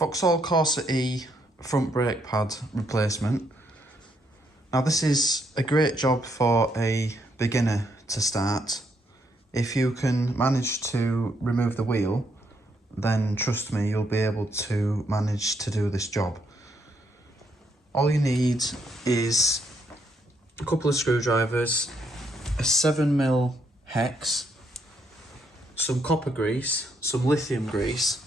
Vauxhall Corsa E front brake pad replacement. Now this is a great job for a beginner to start. If you can manage to remove the wheel, then trust me, you'll be able to manage to do this job. All you need is a couple of screwdrivers, a 7mm hex, some copper grease, some lithium grease,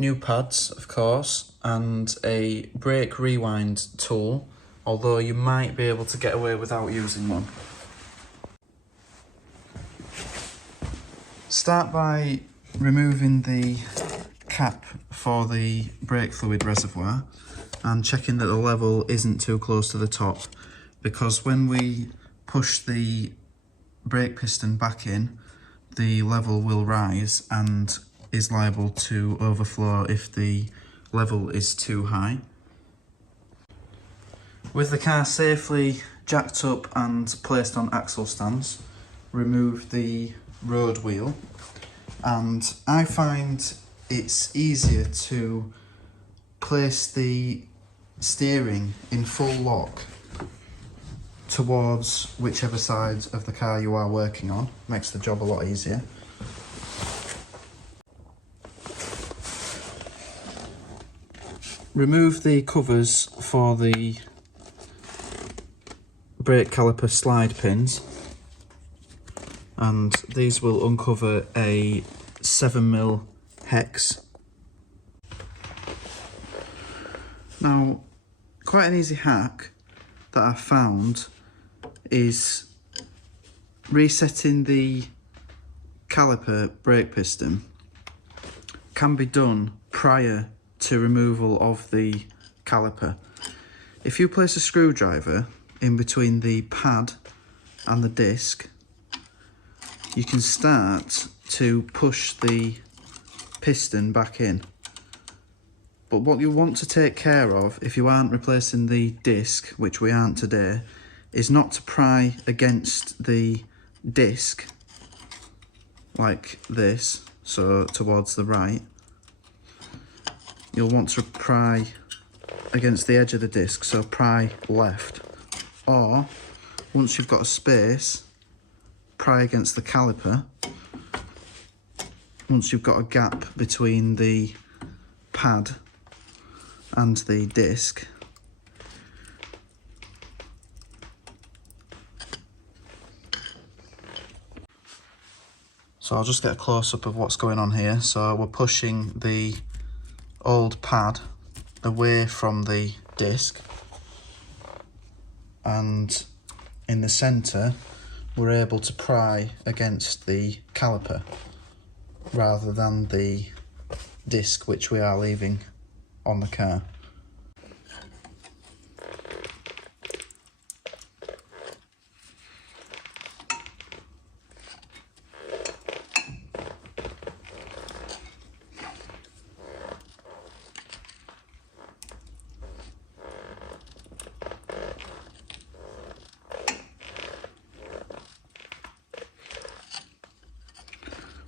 new pads of course, and a brake rewind tool, although you might be able to get away without using one. Start by removing the cap for the brake fluid reservoir and checking that the level isn't too close to the top, because when we push the brake piston back in, the level will rise and is liable to overflow if the level is too high. With the car safely jacked up and placed on axle stands, remove the road wheel, and I find it's easier to place the steering in full lock towards whichever side of the car you are working on. Makes the job a lot easier. Remove the covers for the brake caliper slide pins, and these will uncover a 7mm hex. Now, quite an easy hack that I found is resetting the caliper brake piston. Can be done prior to removal of the caliper. If you place a screwdriver in between the pad and the disc, you can start to push the piston back in. But what you want to take care of, if you aren't replacing the disc, which we aren't today, is not to pry against the disc like this, so towards the right. You'll want to pry against the edge of the disc, so pry left. Or, once you've got a space, pry against the caliper. Once you've got a gap between the pad and the disc, so I'll just get a close-up of what's going on here. So we're pushing the old pad away from the disc, and in the centre we're able to pry against the caliper rather than the disc, which we are leaving on the car.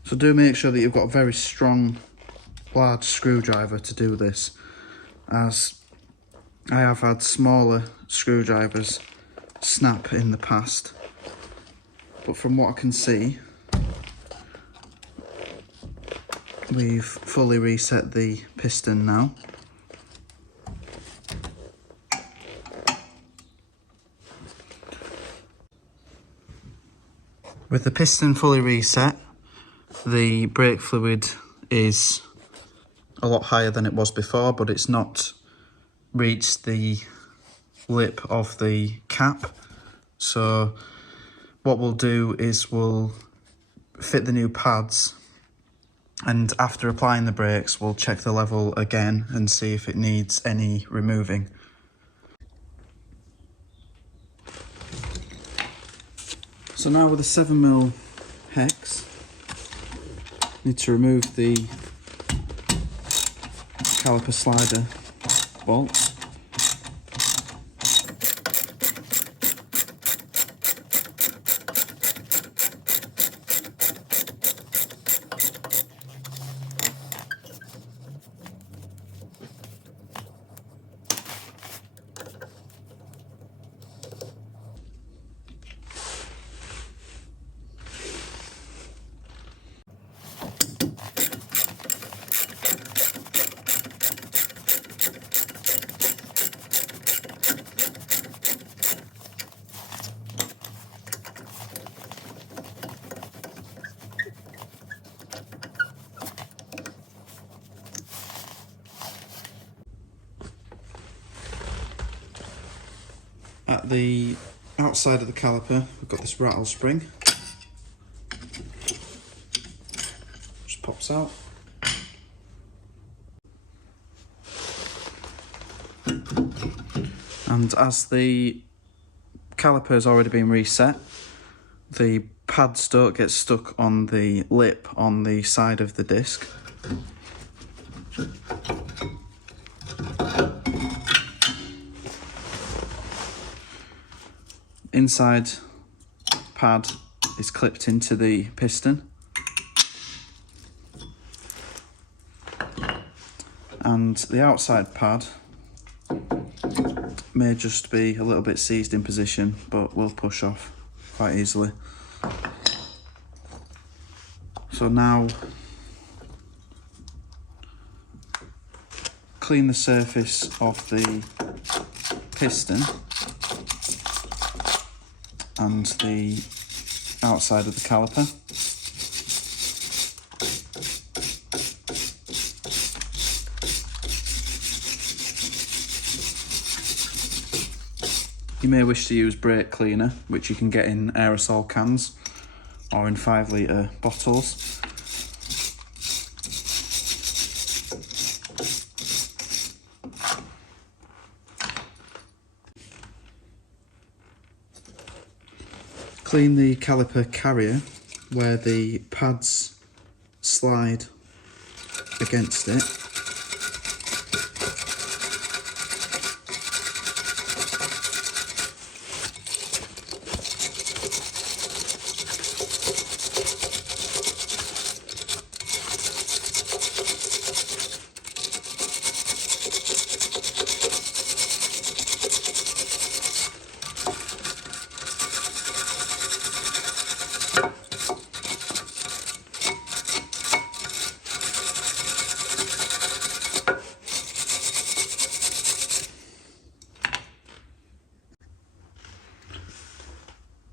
So do make sure that you've got a very strong, large screwdriver to do this, as I have had smaller screwdrivers snap in the past. But from what I can see, we've fully reset the piston now. With the piston fully reset, the brake fluid is a lot higher than it was before, but it's not reached the lip of the cap. So what we'll do is we'll fit the new pads, and after applying the brakes we'll check the level again and see if it needs any removing. So now with a 7mm hex, need to remove the caliper slider bolts. At the outside of the caliper, we've got this rattle spring. Just pops out. And as the caliper has already been reset, the pads don't get stuck on the lip on the side of the disc. Inside pad is clipped into the piston, and the outside pad may just be a little bit seized in position, but will push off quite easily. So now clean the surface of the piston and the outside of the caliper. You may wish to use brake cleaner, which you can get in aerosol cans or in 5 litre bottles. Clean the caliper carrier where the pads slide against it.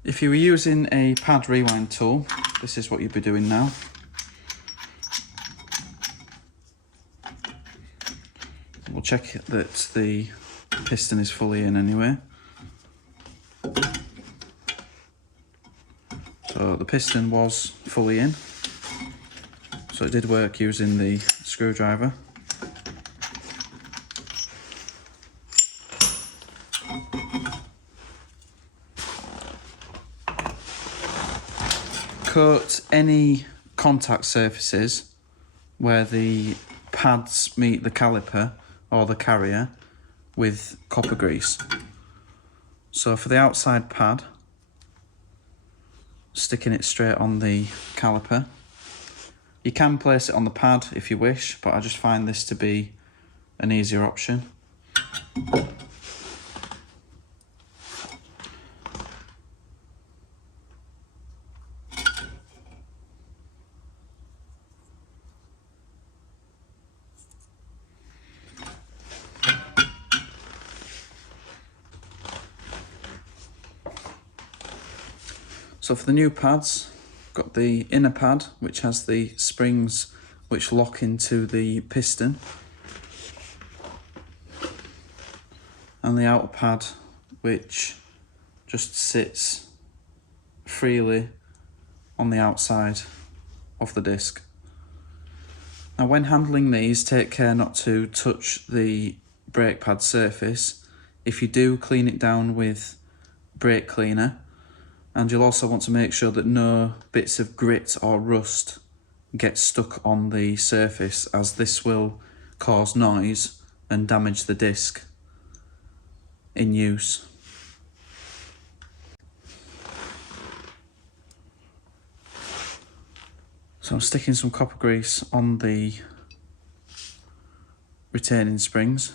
If you were using a pad rewind tool, this is what you'd be doing now. We'll check that the piston is fully in anyway. So the piston was fully in, so it did work using the screwdriver. Coat any contact surfaces where the pads meet the caliper or the carrier with copper grease. So for the outside pad, sticking it straight on the caliper. You can place it on the pad if you wish, but I just find this to be an easier option. So for the new pads, got the inner pad which has the springs which lock into the piston, and the outer pad which just sits freely on the outside of the disc. Now when handling these, take care not to touch the brake pad surface. If you do, clean it down with brake cleaner. And you'll also want to make sure that no bits of grit or rust get stuck on the surface, as this will cause noise and damage the disc in use. So I'm sticking some copper grease on the retaining springs,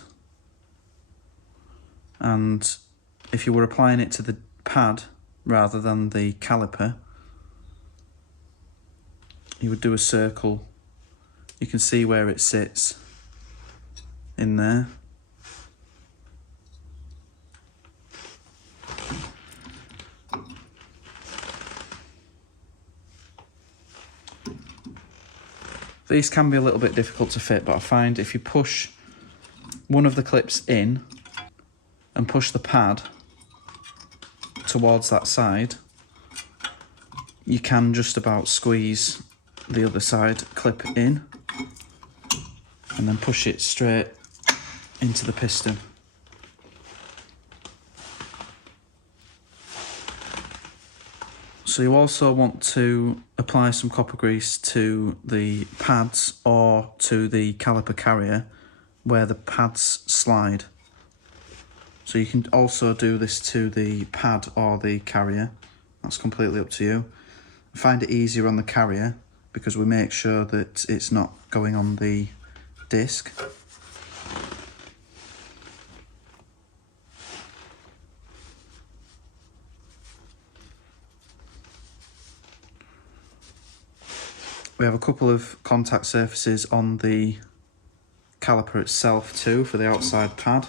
and if you were applying it to the pad rather than the caliper, you would do a circle. You can see where it sits in there. These can be a little bit difficult to fit, but I find if you push one of the clips in and push the pad towards that side, you can just about squeeze the other side clip in and then push it straight into the piston. So you also want to apply some copper grease to the pads or to the caliper carrier where the pads slide. So you can also do this to the pad or the carrier, that's completely up to you. I find it easier on the carrier because we make sure that it's not going on the disc. We have a couple of contact surfaces on the caliper itself too for the outside pad.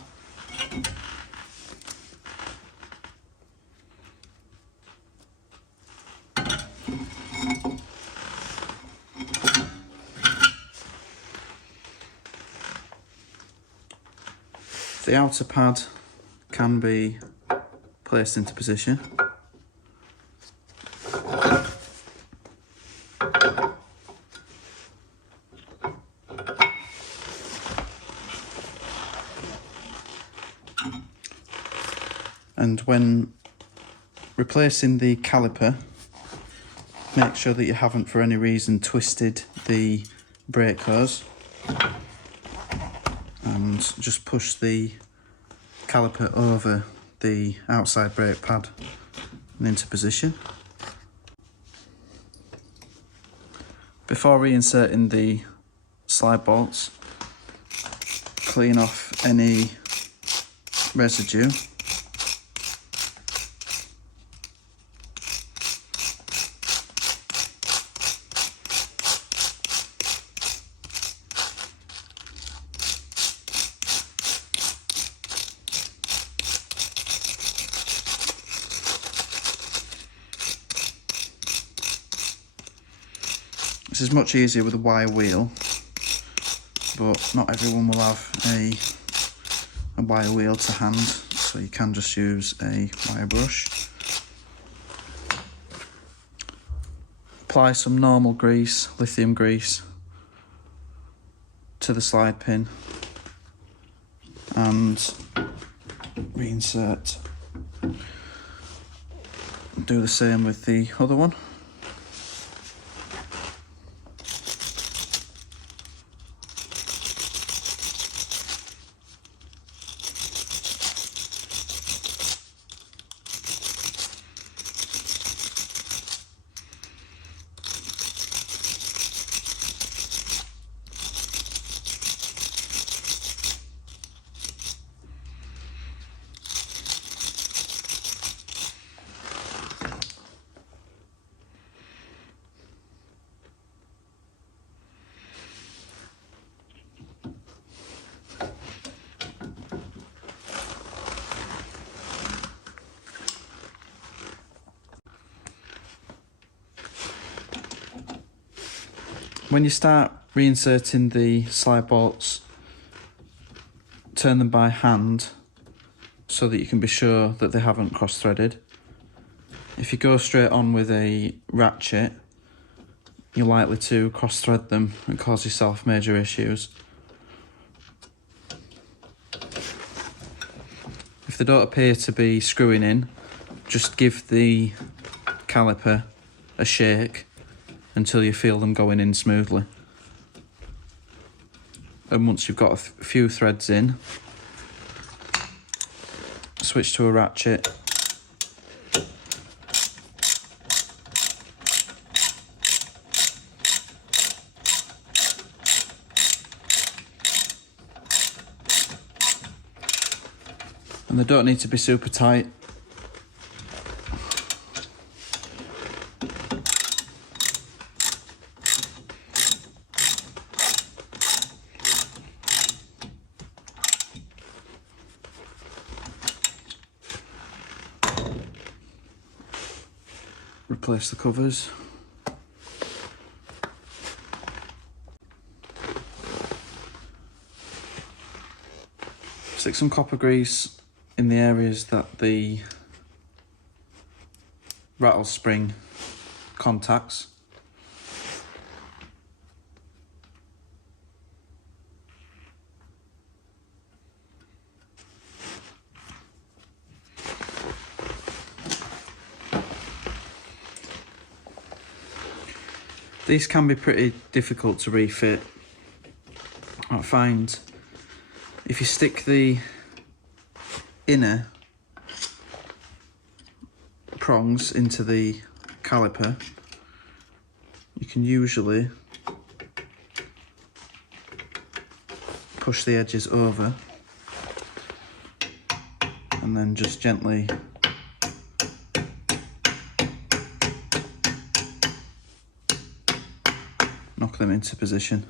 The outer pad can be placed into position. And when replacing the caliper, make sure that you haven't for any reason twisted the brake hose, and just push the caliper over the outside brake pad and into position. Before reinserting the slide bolts, clean off any residue. This is much easier with a wire wheel, but not everyone will have a wire wheel to hand, so you can just use a wire brush. Apply some normal grease, lithium grease, to the slide pin and reinsert. Do the same with the other one. When you start reinserting the slide bolts, turn them by hand so that you can be sure that they haven't cross-threaded. If you go straight on with a ratchet, you're likely to cross-thread them and cause yourself major issues. If they don't appear to be screwing in, just give the caliper a shake until you feel them going in smoothly. And once you've got a few threads in, switch to a ratchet. And they don't need to be super tight. Replace the covers. Stick some copper grease in the areas that the rattle spring contacts. These can be pretty difficult to refit. I find if you stick the inner prongs into the caliper, you can usually push the edges over and then just gently knock them into position.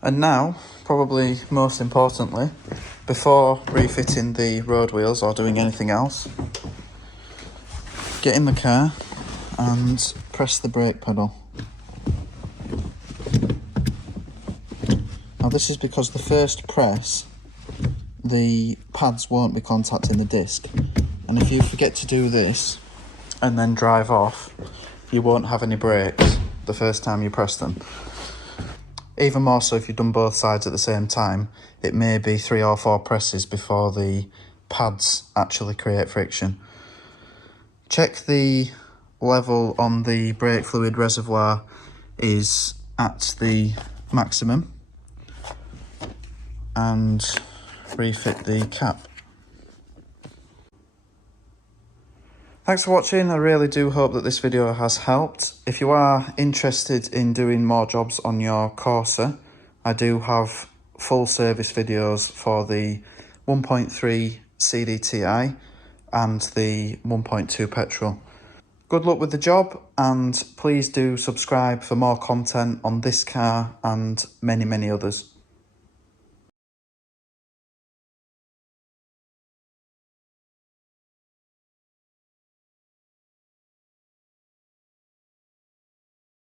And now, probably most importantly, before refitting the road wheels or doing anything else, get in the car and press the brake pedal. Now this is because the first press, the pads won't be contacting the disc, and if you forget to do this and then drive off, you won't have any brakes the first time you press them. Even more so if you've done both sides at the same time, it may be 3 or 4 presses before the pads actually create friction. Check the level on the brake fluid reservoir is at the maximum and refit the cap. Thanks for watching. I really do hope that this video has helped. If you are interested in doing more jobs on your Corsa, I do have full service videos for the 1.3 CDTI and the 1.2 petrol. Good luck with the job, and please do subscribe for more content on this car and many others.